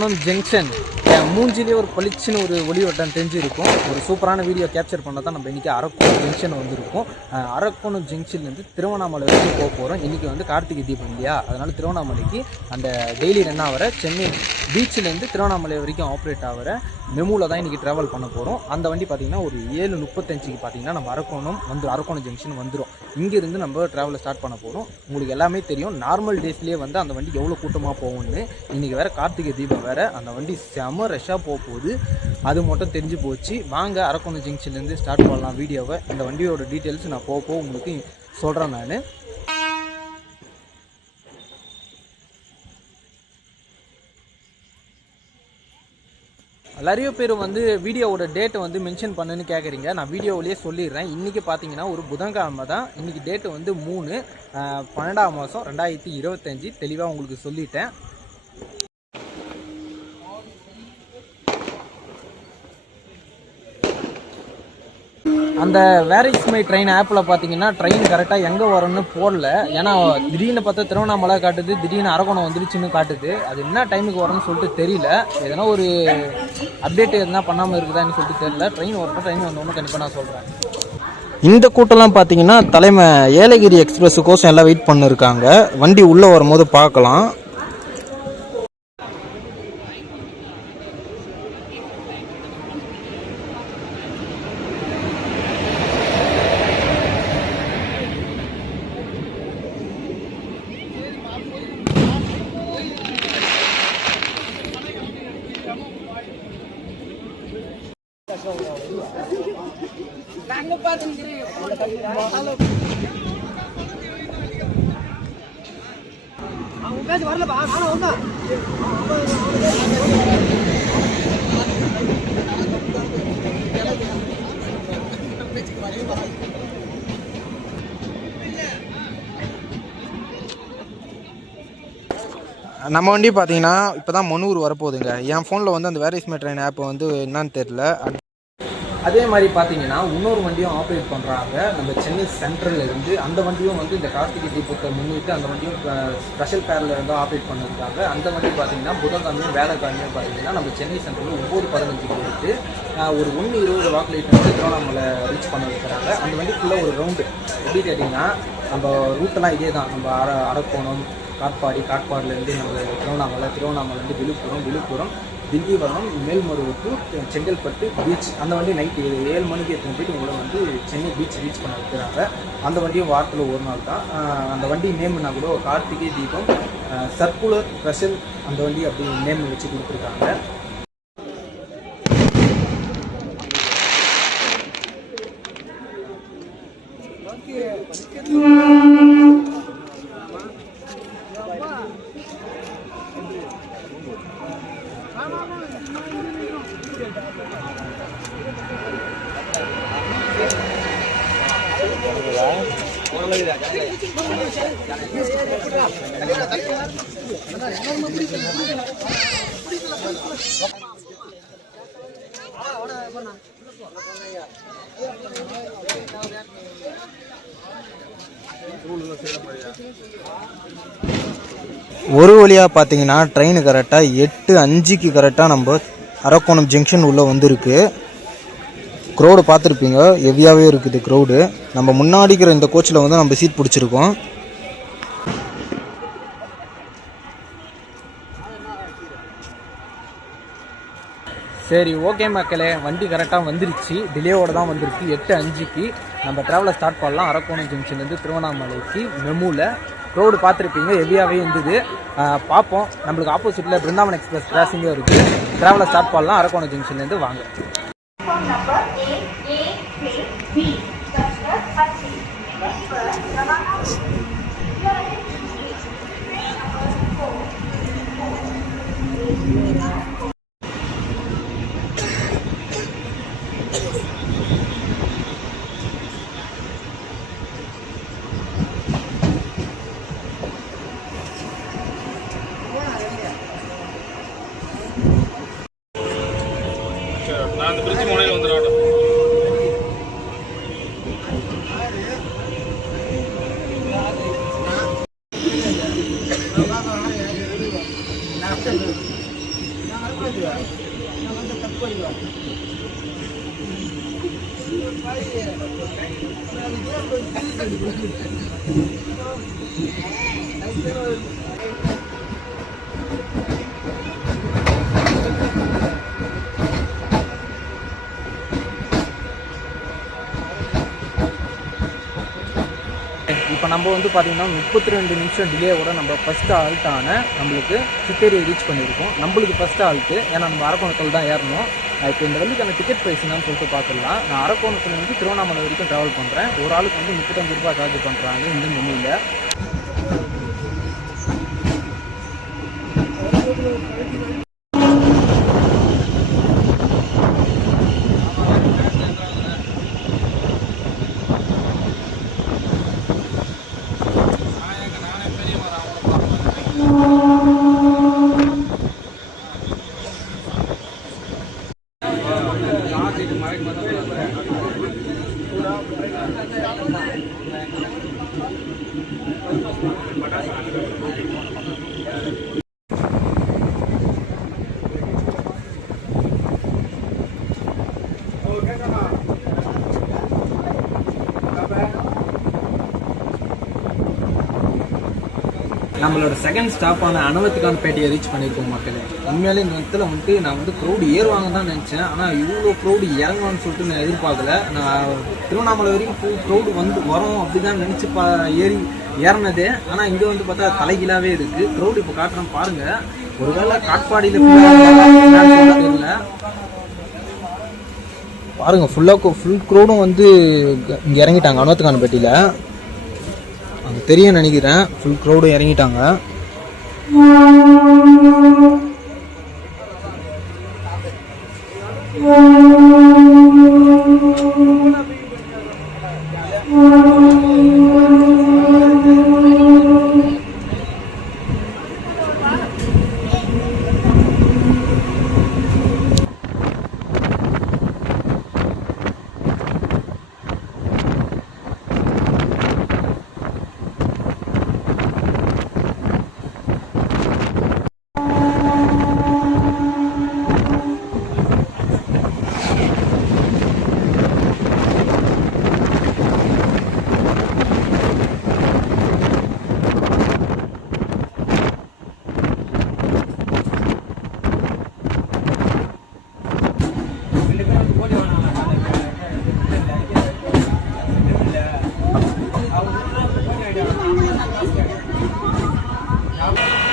Guys junction. என் மூஞ்சிலே ஒரு பளிச்சுன்னு ஒரு ஒளி வட்டம் தெரிஞ்சிருக்கும். ஒரு சூப்பரான வீடியோ கேப்சர் பண்ண தான் நம்ம இன்றைக்கி அரக்கோணம் ஜங்ஷன் வந்திருக்கும். அரக்கோணம் ஜங்ஷன்லேருந்து திருவண்ணாமலை வரைக்கும் போக போகிறோம் இன்றைக்கி வந்து கார்த்திகை தீபம் இல்லையா? அதனால் திருவண்ணாமலைக்கு அந்த டெய்லி ரன் ஆகிற சென்னை பீச்சிலேருந்து திருவண்ணாமலை வரைக்கும் ஆப்ரேட் ஆகிற மெமுவில் தான் இன்றைக்கி ட்ராவல் பண்ண போகிறோம் அந்த வண்டி பார்த்திங்கன்னா ஒரு ஏழு முப்பத்தஞ்சுக்கு பார்த்தீங்கன்னா நம்ம அரக்கோணம் வந்து அரக்கோணம் ஜங்ஷன் வந்துடும் இங்கேருந்து நம்ம ட்ராவலை ஸ்டார்ட் பண்ண போகிறோம் உங்களுக்கு எல்லாமே தெரியும். நார்மல் டேஸ்லேயே வந்து அந்த வண்டி எவ்வளோ கூட்டமாக போகும்னு. இன்றைக்கி வேறு கார்த்திகை தீபம் வேறு. அந்த வண்டி செம ரஷ்ஷாக போக போகுது. அது மட்டும் தெரிஞ்சு போச்சு. வாங்க அரக்கோணம் ஜங்ஷன்லேருந்து ஸ்டார்ட் பண்ணலாம் வீடியோவை. இந்த வண்டியோட டீட்டெயில்ஸ் நான் போக போக உங்களுக்கு சொல்கிறேன் நான். நிறைய பேர் வந்து வீடியோவோட டேட்டை வந்து மென்ஷன் பண்ணுன்னு கேட்குறீங்க நான் வீடியோவிலேயே சொல்லிடுறேன். இன்றைக்கி பார்த்தீங்கன்னா ஒரு புதன்கிழமை தான். இன்றைக்கி டேட்டு வந்து மூணு பன்னெண்டாம் மாதம் ரெண்டாயிரத்தி இருபத்தஞ்சி. தெளிவாக உங்களுக்கு சொல்லிட்டேன். அந்த வேர் இஸ் மை ட்ரெயின் ஆப்பில் பார்த்தீங்கன்னா ட்ரெயின் கரெக்டாக எங்கே வரும்னு போடல. ஏன்னா திடீர்னு பார்த்தா திருவண்ணாமலை காட்டுது திடீர்னு அரக்கோணம் வந்துருச்சுன்னு காட்டுது. அது என்ன டைமுக்கு வரும்னு சொல்லிட்டு தெரியல. எதனா ஒரு அப்டேட் எதுனா பண்ணாமல் இருக்குதான்னு சொல்லிட்டு தெரியல. ட்ரெயின் வரட்டும் ட்ரெயின் வந்தோன்னு கண்டிப்பாக நான் சொல்கிறேன் இந்த கூட்டம்லாம் பார்த்தீங்கன்னா தலைமை ஏலகிரி எக்ஸ்பிரஸுக்கோசம் எல்லாம் வெயிட் பண்ணிருக்காங்க. வண்டி உள்ளே வரும்போது பார்க்கலாம். நம்ம வண்டி பார்த்தீங்கன்னா இப்போ தான் மனூர் வரப்போகுதுங்க. என் ஃபோனில் வந்து அந்த வேரிஸ்மே ட்ரெயின் ஆப் வந்து என்னன்னு தெரில அதே மாதிரி பார்த்தீங்கன்னா இன்னொரு வண்டியும் ஆப்ரேட் பண்ணுறாங்க நம்ம சென்னை சென்ட்ரல் இருந்து அந்த வண்டியும் வந்து இந்த கார்த்திகை தீபத்தை முன்னிட்டு அந்த வண்டியும் ஸ்பெஷல் பேரில் இருந்து ஆப்ரேட் பண்ணியிருக்காங்க அந்த வண்டி பார்த்தீங்கன்னா புதன்கிழமையும் வேலைக்கிழமையும் பார்த்தீங்கன்னா நம்ம சென்னை சென்ட்ரலில் ஒவ்வொரு பதினஞ்சு போயிட்டு ஒரு ஒன்று இருபது வாக்குலேட் வந்து திருவண்ணாமலை ரீச் பண்ண வைக்கிறாங்க. அந்த வண்டிக்குள்ளே ஒரு ரவுண்டு எப்படி கேட்டிங்கன்னா நம்ம ரூட்டெல்லாம் இதே தான் நம்ம அர அரக்கோணம் காட்பாடி காட்பாடிலேருந்து நம்ம திருவண்ணாமலை திருவண்ணாமலேருந்து விழுப்புரம் விழுப்புரம் திண்டிவனம் மேல்மருவத்தூர் செங்கல்பட்டு பீச் அந்த வண்டி நைட்டு ஏழு மணிக்கு எத்தனை போயிட்டு உங்களை வந்து சென்னை பீச் ரீச் பண்ண வைக்கிறாங்க. அந்த வண்டியும் வாரத்தில் ஒரு நாள் தான். அந்த வண்டி நேம்னா கூட கார்த்திகை தீபம் சர்க்குலர் ஸ்பெஷல் அந்த வண்டி அப்படி நேம் வச்சு கொடுத்துருக்காங்க. ஒரு வழியாக பார்த்தீங்கன்னா ட்ரெயின் கரெக்டாக எட்டு அஞ்சுக்கு கரெக்டாக நம்ம அரக்கோணம் ஜங்ஷன் உள்ளே வந்திருக்கு. க்ரௌடு பார்த்துருப்பீங்க. ஹெவியாகவே இருக்குது க்ரௌடு நம்ம முன்னாடிக்கிற இந்த கோச்சில் வந்து நம்ம சீட் பிடிச்சிருக்கோம். சரி ஓகே மக்களே வண்டி கரெக்டாக வந்துருச்சு. டிலேவோடு தான் வந்திருக்கு. எட்டு அஞ்சுக்கு. நம்ம ட்ராவலை ஸ்டார்ட் பண்ணலாம். அரக்கோணம் ஜங்ஷன்லேருந்து திருவண்ணாமலைக்கு மெமுவில் ரோடு பார்த்துருப்பீங்க. ஹெவியாகவே இருந்தது. பார்ப்போம். நம்மளுக்கு ஆப்போசிட்டில் பிருந்தாவன் எக்ஸ்பிரஸ் கிராசிங்கும் இருக்குது ட்ராவலை ஸ்டார்ட் பண்ணலாம். அரக்கோணம் ஜங்ஷன்லேருந்து வாங்க. be. இப்போ நம்ம வந்து பார்த்திங்கன்னா முப்பத்தி ரெண்டு நிமிஷம் டிலேவோட நம்ம ஃபஸ்ட்டு ஆல்ட்டான நம்மளுக்கு சித்தேரியை ரீச் பண்ணியிருக்கோம். நம்மளுக்கு ஃபஸ்ட்டு ஆல்ட்டு ஏன்னா நம்ம அரக்கோணத்தில் தான் ஏறணும். இப்போ இந்த வண்டிக்கான டிக்கெட் ப்ரைஸ் என்னன்னு சொல்லிட்டு பார்த்துடலாம். நான் அரக்கோணத்துலேருந்து திருவண்ணாமலை வரைக்கும் ட்ராவல் பண்ணுறேன் ஒரு ஆளுக்கு வந்து முப்பத்தஞ்சு ரூபாய் சார்ஜ் பண்ணுறாங்க இந்த மொழியில் நம்மளோட செகண்ட் ஸ்டாப்பான அனவத்துக்கான பேட்டையை ரீச் பண்ணியிருக்கோம் மக்களே. உண்மையாலே இந்த இடத்துல வந்துட்டு நான் வந்து க்ரௌடு ஏறுவாங்க தான் நினச்சேன். ஆனால் இவ்வளோ க்ரௌடு இறங்குவான்னு சொல்லிட்டு நான் எதிர்பார்க்கல. நான் திருவண்ணாமலை வரைக்கும் ஃபுல் க்ரௌடு வந்து வரும் அப்படி தான் நினச்சி பா ஏறி ஏறினதே. ஆனால் இங்கே வந்து பார்த்தா தலைகீழாவே இருக்குது க்ரௌடு இப்போ காட்டுறேன் பாருங்கள் ஒருவேளை காட்பாடியில் தெரியல. பாருங்கள் ஃபுல்லாக ஃபுல் க்ரௌடும் வந்து இங்கே இறங்கிட்டாங்க அனுபவத்துக்கான பெட்டியில். தெரியும் நினைக்கிறேன். ஃபுல் க்ரௌடு இறங்கிட்டாங்க.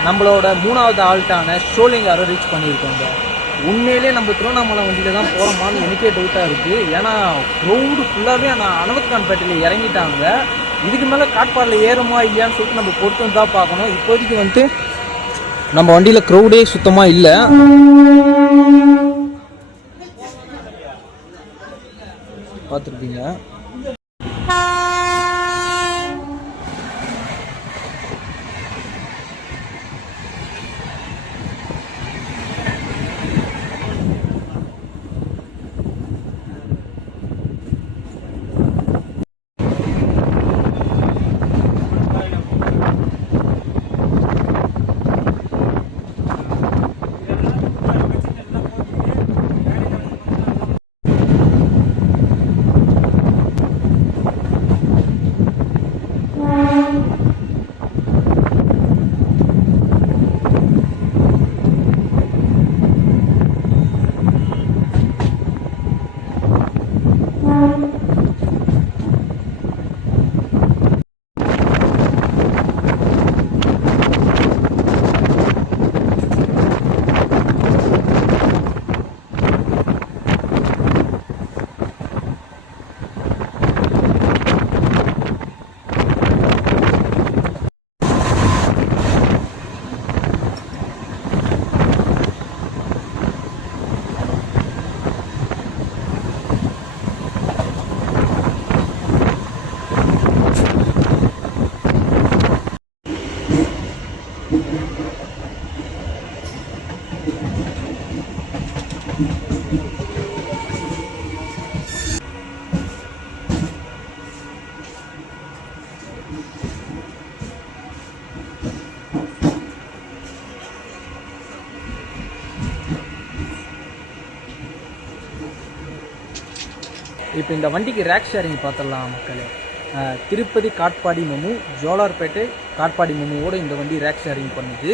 நம்மளோட மூணாவது ஆல்ட்டான ஷோலிங்காரை ரீச் பண்ணியிருக்கோங்க உண்மையிலே நம்ம திருவண்ணாமலை வண்டியில தான் போகிறோமான்னு எனக்கே டவுட்டாக இருக்குது ஏன்னா க்ரௌடு ஃபுல்லாகவே நான் அனவத்கான்பேட்டையில் இறங்கிட்டாங்க. இதுக்கு மேலே காட்பாடில் ஏறுமா இல்லையான்னு சொல்லிட்டு நம்ம பொறுத்து தான் பார்க்கணும். இப்போதைக்கு வந்துட்டு நம்ம வண்டியில் க்ரௌடே சுத்தமாக இல்லை. பார்த்துருப்பீங்க. இப்போ இந்த வண்டிக்கு ரேக் ஷேரிங் பார்த்துடலாம் மக்களே. திருப்பதி காட்பாடி மெமு ஜோலார்பேட்டை காட்பாடி மெமுவோடு இந்த வண்டி ரேக் ஷேரிங் பண்ணுது.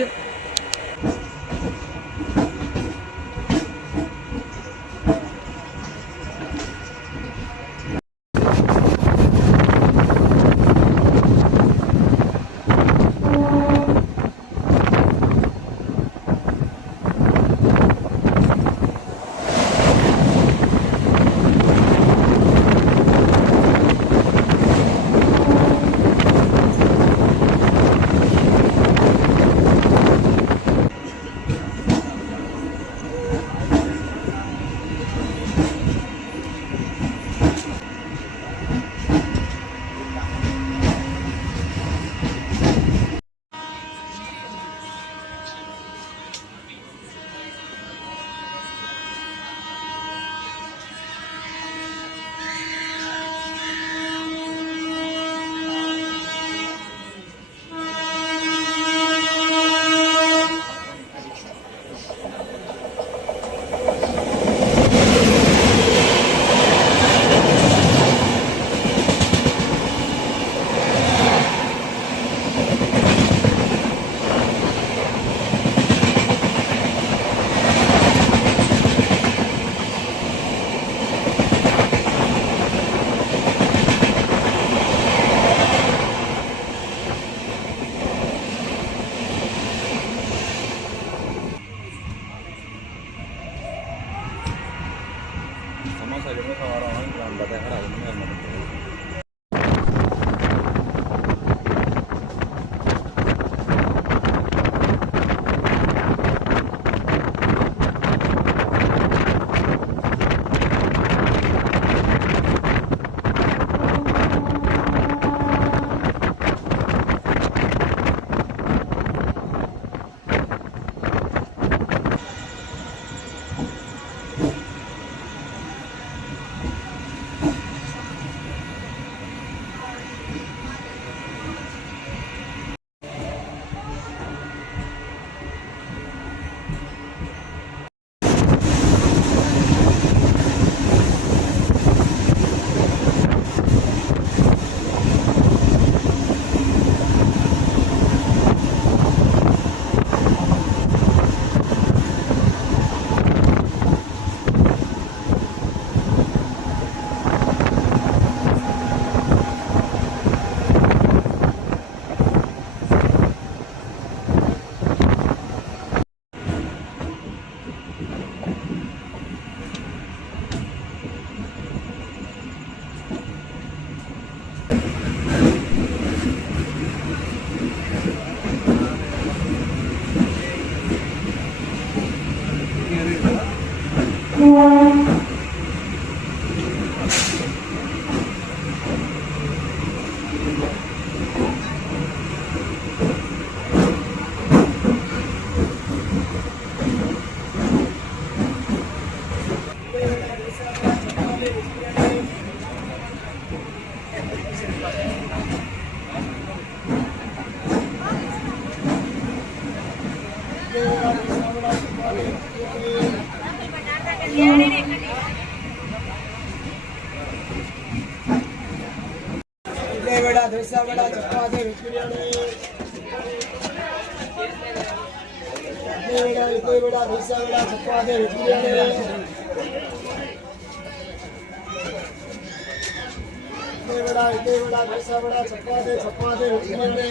இதைவிடா இதைவிடா தோசாவிடா சப்பாதே சப்பாதே உப்புமண்டே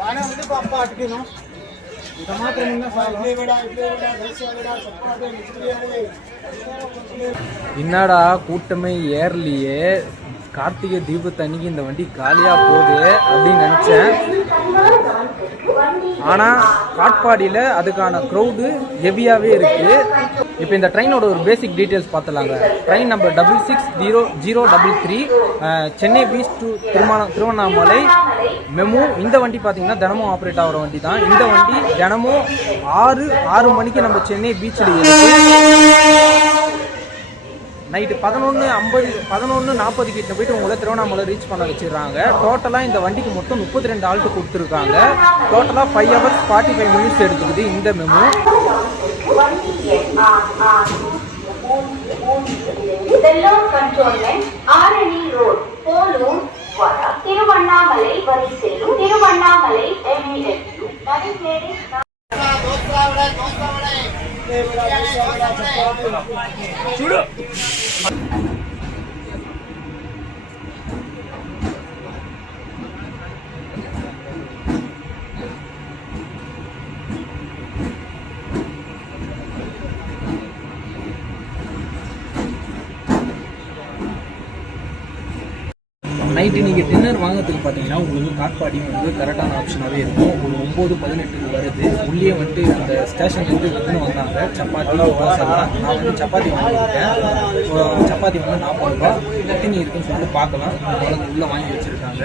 ஆனா வந்து பாப்பா அட்டுக்கணும் இதை மாத்திரம் என்ன சார் இதைவிடா இதைவிடா தோசாவிடா சப்பாதே என்னடா கூட்டமே ஏர்லியே கார்த்திகை தீபத்தன்னைக்கு இந்த வண்டி காலியாக போகுது அப்படின்னு நினச்சேன். ஆனால் காட்பாடியில் அதுக்கான க்ரௌடு ஹெவியாகவே இருக்குது இப்போ இந்த ட்ரெயினோட ஒரு basic details பார்த்துலாங்க train number double six zero zero double three Chennai beach to திருமண திருவண்ணாமலை மெமு இந்த வண்டி பார்த்தீங்கன்னா தினமும் ஆப்ரேட் ஆகிற வண்டி தான் இந்த வண்டி தினமும் ஆறு ஆறு மணிக்கு நம்ம சென்னை பீச்சில் இருக்குது நைட்டு பதினொன்று ஐம்பது பதினொன்று நாற்பது கிட்ட போயிட்டு உங்களை திருவண்ணாமலை ரீச் பண்ண வச்சிடுறாங்க டோட்டலாக இந்த வண்டிக்கு மொத்தம் முப்பத்தி ரெண்டு ஆல்ட்டு கொடுத்துருக்காங்க டோட்டலாக five hours forty five minutes எடுத்துக்குது இந்த மெமு வடா திருவண்ணாமலை வரிசையில் Thank you. நைட்டு நீங்கள் டின்னர் வாங்குறதுக்கு பார்த்தீங்கன்னா உங்களுக்கு காட்பாடியும் வந்து கரெக்டான ஆப்ஷனாகவே இருக்கும். ஒரு ஒம்பது பதினெட்டுக்கு வருது உள்ளே வந்துட்டு அந்த ஸ்டேஷன்லேருந்து எடுத்துன்னு வந்தாங்க. சப்பாத்தி தோசைலாம் நான் வந்து சப்பாத்தி வாங்கியிருக்கேன். சப்பாத்தி வந்து நாற்பது ரூபா. எத்தனை இருக்குன்னு சொல்லிட்டு பார்க்கலாம். உங்களுக்கு உள்ளே வாங்கி வச்சுருக்காங்க.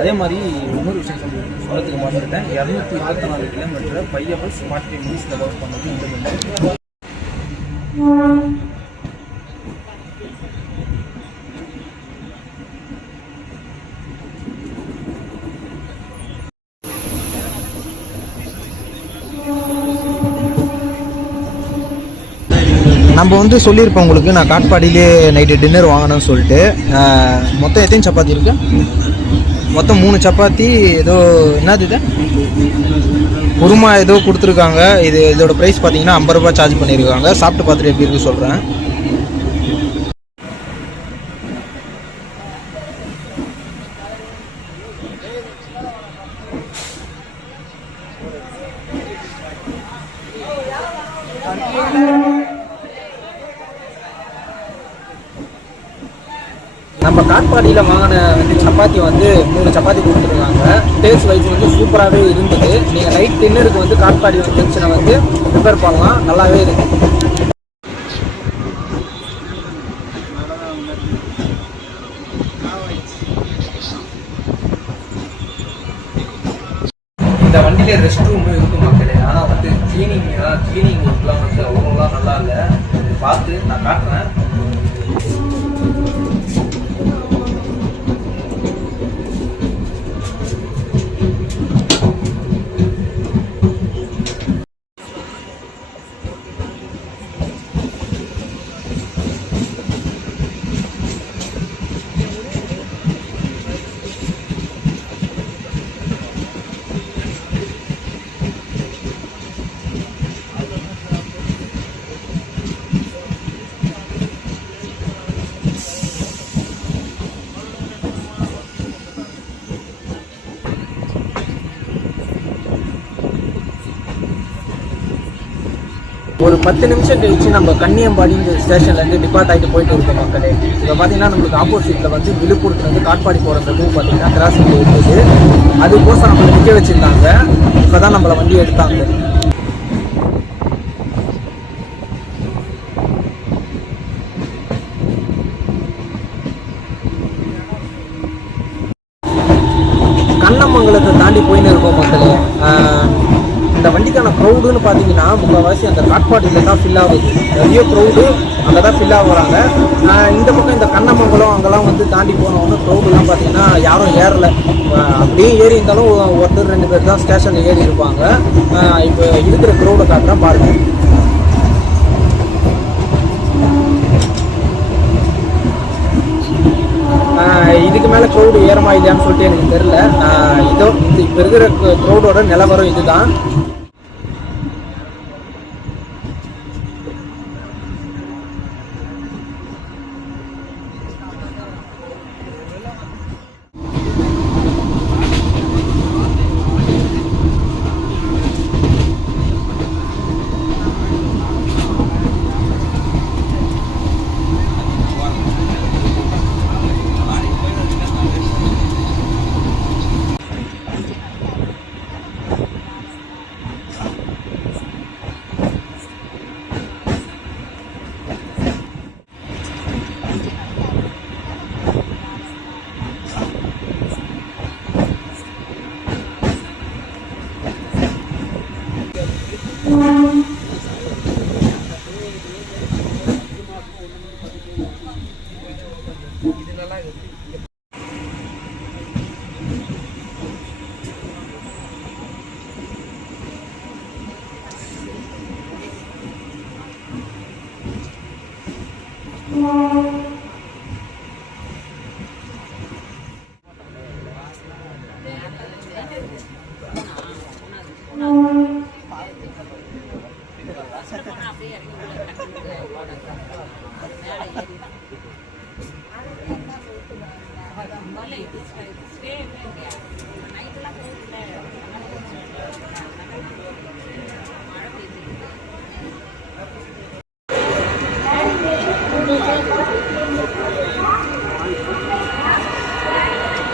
அதே மாதிரி இன்னொரு விஷயம் சொல்லி சொல்லத்துக்கு மறந்துட்டேன். இரநூத்தி இருபத்தி நாலு kilometre five smart forty minutes develop பண்ணது இந்த நம்ம வந்து சொல்லியிருப்போம் உங்களுக்கு நான் காட்பாடியிலே நைட்டு டின்னர் வாங்கணும்னு சொல்லிட்டு. மொத்தம் எத்தனை சப்பாத்தி இருக்கு? மொத்தம் மூணு சப்பாத்தி ஏதோ என்னது இது? குருமா ஏதோ கொடுத்துருக்காங்க. இது இதோட ப்ரைஸ் பார்த்தீங்கன்னா ஐம்பது ரூபாய் சார்ஜ் பண்ணியிருக்காங்க. சாப்பிட்டு பார்த்துட்டு எப்படி இருக்கு சொல்கிறேன் நம்ம காட்பாடியில் வாங்கின வந்து சப்பாத்தி வந்து மூணு சப்பாத்தி கொடுத்துருக்காங்க. டேஸ்ட் வைஸ் வந்து சூப்பராகவே இருந்தது. நீங்கள் நைட் டின்னருக்கு வந்து காட்பாடி ஃபங்க்ஷனை வந்து ப்ரிப்பேர் பண்ணலாம். நல்லாவே இருக்கு. இந்த வண்டியிலே ரெஸ்ட் ரூம் இருக்கு மக்களே. ஆனால் வந்து கிளீனிங் கிளீனிங் ஒர்க்லாம் வந்து அவ்வளோலாம் நல்லா இல்லை. பார்த்து நான் காட்டுறேன். ஒரு பத்து நிமிஷம் கழிச்சு நம்ம கன்னியம்பாடி ஸ்டேஷன்லேருந்து டிபார்ட் ஆகிட்டு போயிட்டு இருக்கோம் மக்களே. இப்போ பார்த்தீங்கன்னா நம்மளுக்கு ஆப்போசிட்டில் வந்து விழுப்புரத்துலேருந்து காட்பாடி போகிற அந்த மூவ் பார்த்தீங்கன்னா கிராசிங் இருக்குது அதுக்கோசம் நம்மளை நிற்க வச்சுருந்தாங்க. இப்போ தான் நம்மளை வண்டி எடுத்தாங்க. கண்ணமங்கலத்தை தாண்டி போயின்னு இருக்கோம் மக்களே. இந்த க்ரௌடுன்னு பார்த்தீங்கன்னா முக்கால்வாசி அந்த காட்பாடியில் தான் ஃபில் ஆகுது. நிறைய க்ரௌடு அங்கே தான் ஃபில் ஆகுறாங்க இந்த பக்கம் இந்த கண்ணமங்கலம் அங்கெல்லாம் வந்து தாண்டி போனவங்க க்ரௌடுலாம் பார்த்தீங்கன்னா யாரும் ஏறல. அப்படியே ஏறி இருந்தாலும் ஒருத்தர் ரெண்டு பேர் தான் ஸ்டேஷனில் ஏறி இருப்பாங்க. இப்போ இருக்கிற க்ரௌடை காட்டுறேன் பாருங்கள் இதுக்கு மேலே க்ரௌடு ஏறமா இல்லையான்னு சொல்லிட்டு எனக்கு தெரில இதோ இப்போ இருக்கிற க்ரௌடோட நிலவரம் இதுதான்.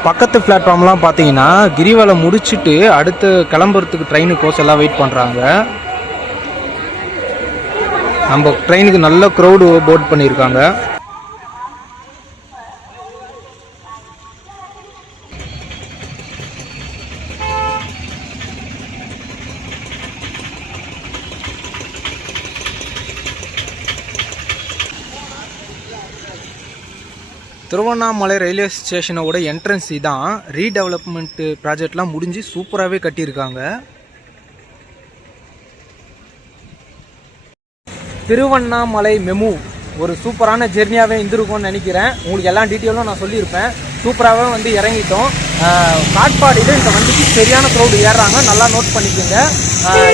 பக்கத்து பிளாட்ஃபார்ம்லாம் பார்த்தீங்கன்னா கிரிவலம் முடிச்சுட்டு அடுத்து கிளம்புறதுக்கு ட்ரெயினுக்கோஸ் எல்லாம் வெயிட் பண்ணுறாங்க நம்ம ட்ரெயினுக்கு நல்ல க்ரௌடு போர்ட் பண்ணியிருக்காங்க. திருவண்ணாமலை ரயில்வே ஸ்டேஷனோட என்ட்ரன்ஸ் தான் ரீடெவலப்மெண்ட் ப்ராஜெக்ட்லாம் முடிஞ்சு சூப்பராகவே கட்டியிருக்காங்க. திருவண்ணாமலை மெமு ஒரு சூப்பரான ஜெர்னியாகவே இருந்திருக்கும்னு நினைக்கிறேன். உங்களுக்கு எல்லா டீட்டெயிலும் நான் சொல்லியிருப்பேன். சூப்பராகவே வந்து இறங்கிட்டோம். காட்பாடியில் இந்த வண்டிக்கு சரியான க்ரௌடு ஏறுறாங்க. நல்லா நோட் பண்ணிக்கோங்க.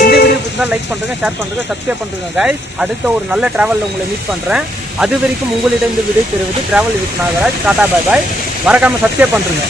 இந்த வீடியோ பிடிச்சா லைக் பண்ணுறேங்க ஷேர் பண்ணுறேங்க சப்ஸ்கிரைப் பண்ணுறேங்க கைஸ் அடுத்த ஒரு நல்ல ட்ராவலில் உங்களை மீட் பண்ணுறேன் அது வரைக்கும் உங்களிடம் இந்த வீடியோ தெரிவித்து travel with Nagaraj tata bye bye மறக்காமல் சப்ஸ்கிரைப் பண்ணுறேங்க